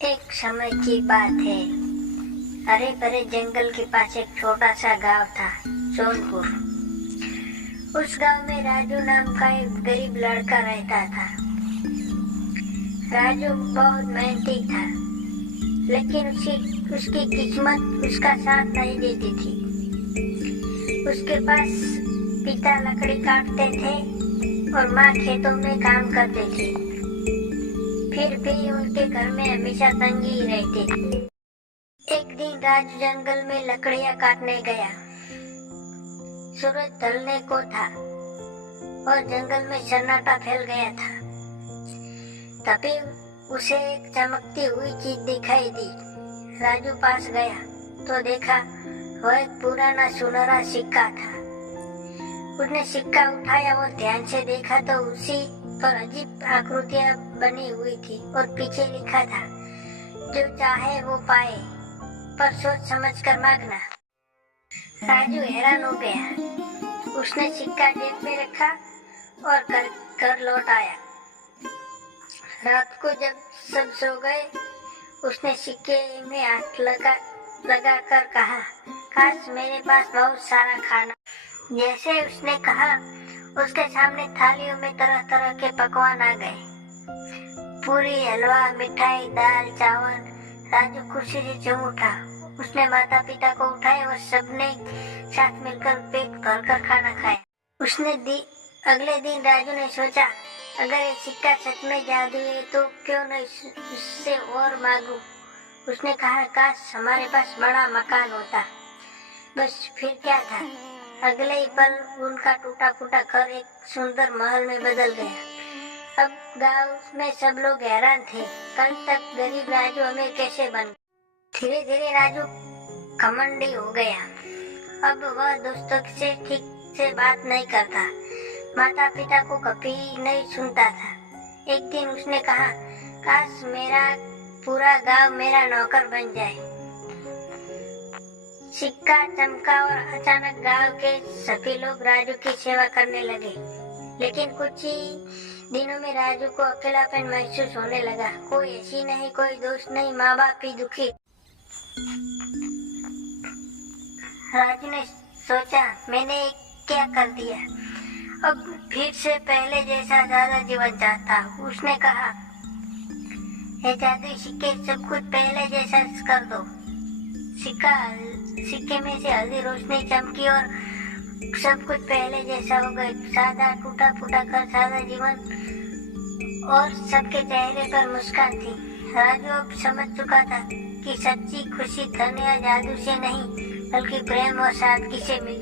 एक समय की बात है। हरे भरे जंगल के पास एक छोटा सा गांव था, सोनपुर। उस गांव में राजू नाम का एक गरीब लड़का रहता था। राजू बहुत मेहनती था, लेकिन उसकी किस्मत उसका साथ नहीं देती थी। उसके पास पिता लकड़ी काटते थे और माँ खेतों में काम करते थे। फिर भी उनके घर में हमेशा तंगी ही रहती थी। एक दिन राजू जंगल में लकड़ियां काटने गया। सूरज ढलने को था और जंगल में सन्नाटा फैल गया था। तभी उसे एक चमकती हुई चीज दिखाई दी। राजू पास गया तो देखा वह एक पुराना सुनहरा सिक्का था। उसने सिक्का उठाया और ध्यान से देखा तो उसी पर अजीब आकृतियां बनी हुई थी और पीछे लिखा था, जो चाहे वो पाए, पर सोच समझ कर मांगना। राजू हैरान हो गया। उसने सिक्का जेब में रखा और घर लौट आया। रात को जब सब सो गए, उसने सिक्के में हाथ लगा कर कहा, काश मेरे पास बहुत सारा खाना। जैसे उसने कहा, उसके सामने थालियों में तरह तरह के पकवान आ गए। पूरी, हलवा, मिठाई, दाल, चावल। राजू खुशी से झूम उठा। उसने माता पिता को उठाया और सबने साथ मिलकर पेट भरकर खाना खाया। अगले दिन राजू ने सोचा, अगर ये सिक्का सच में जादू है तो क्यों न उससे और मांगू। उसने कहा, काश हमारे पास बड़ा मकान होता। बस फिर क्या था, अगले ही पल उनका टूटा फूटा घर एक सुंदर महल में बदल गया। अब गांव में सब लोग हैरान थे, कल तक गरीब राजू हमें कैसे बन। धीरे धीरे राजू घमंडी हो गया। अब वह दोस्तों से ठीक से बात नहीं करता, माता पिता को कभी नहीं सुनता था। एक दिन उसने कहा, काश मेरा पूरा गांव मेरा नौकर बन जाए। सिक्का चमका और अचानक गांव के सभी लोग राजू की सेवा करने लगे। लेकिन कुछ ही दिनों में राजू को अकेलापन महसूस होने लगा। कोई ऐसी नहीं, कोई दोस्त नहीं, माँ बाप भी दुखी। राजू ने सोचा, मैंने क्या कर दिया। अब फिर से पहले जैसा ज्यादा जीवन चाहता हूँ। उसने कहा, ये जादुई सिक्के सब कुछ पहले जैसा कर दो। सिक्के में से हल्दी रोशनी चमकी और सब कुछ पहले जैसा हो गया। सादा टूटा फूटा घर, सादा जीवन और सबके चेहरे पर मुस्कान थी। राजू अब समझ चुका था कि सच्ची खुशी धन या जादू से नहीं, बल्कि प्रेम और सादगी से मिलती।